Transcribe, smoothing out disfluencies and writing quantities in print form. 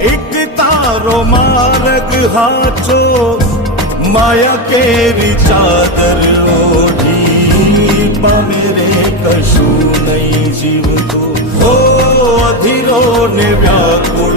એક તારો માર્ગ હાચો, માયા કેરી ચાદર ઓઢી, પામે રે કશું નહીં જીવતો. હો અધીરો ને વ્યાકુળ